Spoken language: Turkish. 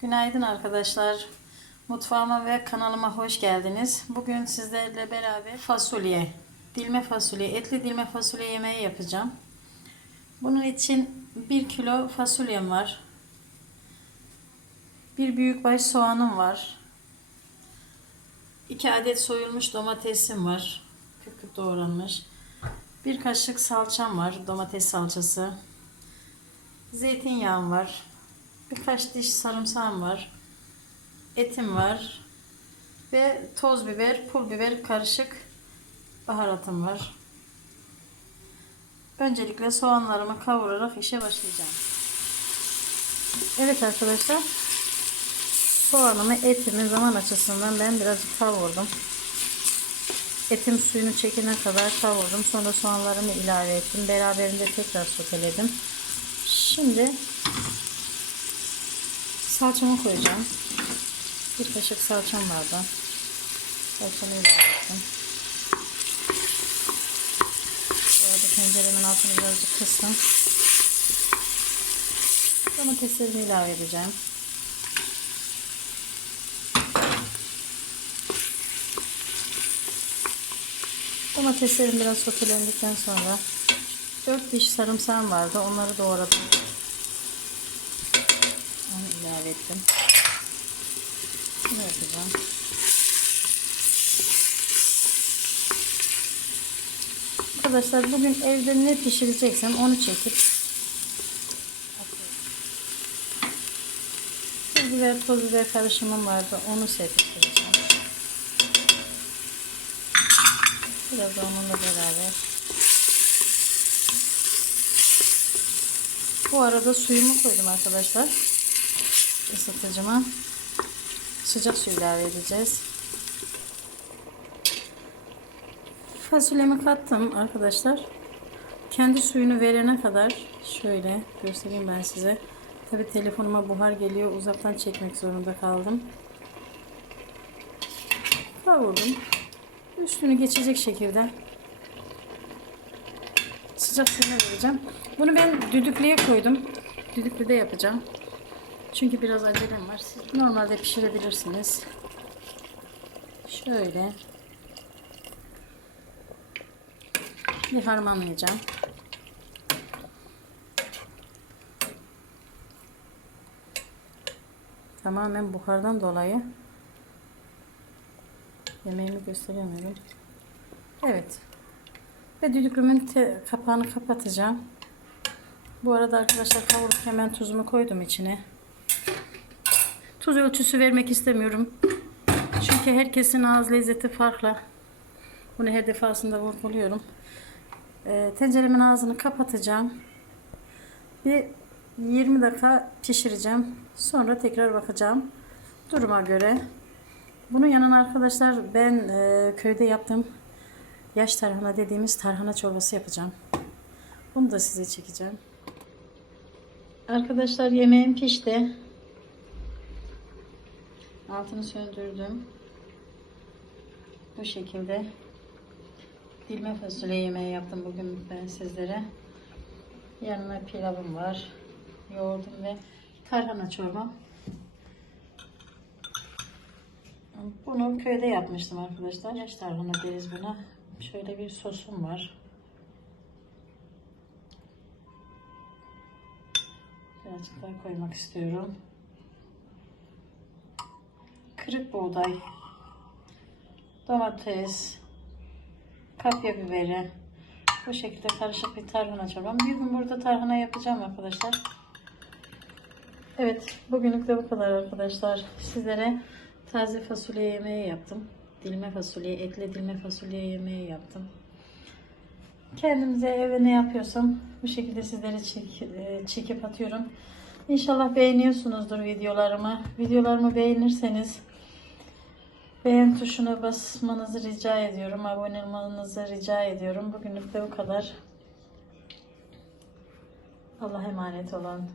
Günaydın arkadaşlar. Mutfağıma ve kanalıma hoş geldiniz. Bugün sizlerle beraber fasulye, dilme fasulye, etli dilme fasulye yemeği yapacağım. Bunun için 1 kilo fasulyem var. Bir büyükbaş soğanım var. 2 adet soyulmuş domatesim var. Küp doğranmış. Bir kaşık salçam var. Domates salçası. Zeytinyağım var. Birkaç diş sarımsağım var. Etim var. Ve toz biber, pul biber karışık baharatım var. Öncelikle soğanlarımı kavurarak işe başlayacağım. Evet arkadaşlar. Soğanımı etimi zaman açısından ben birazcık kavurdum. Etim suyunu çekene kadar kavurdum. Sonra soğanlarımı ilave ettim. Beraberinde tekrar soteledim. Şimdi salçamı koyacağım. Bir kaşık salçam vardı. Salçamı ilave ettim. Arada tenceremin altını birazcık kıstım. Domateslerimi ilave edeceğim. Domateslerim biraz sotelendikten sonra 4 diş sarımsağım vardı. Onları doğradım. Ettim. Bunu yapacağım. Arkadaşlar bugün evde ne pişireceksem onu çekip. Pul biber, toz biber karışımım vardı. Onu serpiştireceğim. Biraz da onunla beraber. Bu arada suyumu koydum arkadaşlar. Isıtıcıma. Sıcak su ilave edeceğiz. Fasulyemi kattım arkadaşlar. Kendi suyunu verene kadar şöyle göstereyim ben size. Tabi telefonuma buhar geliyor. Uzaktan çekmek zorunda kaldım. Kavurdum. Üstünü geçecek şekilde sıcak suyuna vereceğim. Bunu ben düdüklüye koydum. Düdüklüde yapacağım. Çünkü biraz acelem var. Siz normalde pişirebilirsiniz. Şöyle bir harmanlayacağım. Tamamen buhardan dolayı yemeğimi gösteremiyorum. Evet. Ve düdüklümün kapağını kapatacağım. Bu arada arkadaşlar kavurup hemen tuzumu koydum içine. Tuz ölçüsü vermek istemiyorum. Çünkü herkesin ağız lezzeti farklı. Bunu her defasında vurguluyorum. Ee, tenceremin ağzını kapatacağım. Bir 20 dakika pişireceğim. Sonra tekrar bakacağım. Duruma göre. Bunun yanına arkadaşlar ben e, köyde yaptığım yaş tarhana dediğimiz tarhana çorbası yapacağım. Bunu da size çekeceğim. Arkadaşlar yemeğim pişti. Altını söndürdüm. Bu şekilde dilme fasulye yemeği yaptım bugün ben sizlere. Yanına pilavım var. Yoğurdum ve tarhana çorbam. Bunu köyde yapmıştım arkadaşlar. Yaş tarhana deriz buna. Şöyle bir sosum var. Birazcık daha koymak istiyorum. Kırık buğday, domates, kapya biberi. Bu şekilde karışık bir tarhana çorbam. Bir gün burada tarhana yapacağım arkadaşlar. Evet, bugünlük de bu kadar arkadaşlar. Sizlere taze fasulye yemeği yaptım. Dilme fasulye, etli dilme fasulye yemeği yaptım. Kendimize eve ne yapıyorsam bu şekilde sizlere çek, e, çekip atıyorum. İnşallah beğeniyorsunuzdur videolarımı. Videolarımı beğenirseniz beğen tuşuna basmanızı rica ediyorum. Abone olmanızı rica ediyorum. Bugünlük de bu kadar. Allah'a emanet olun.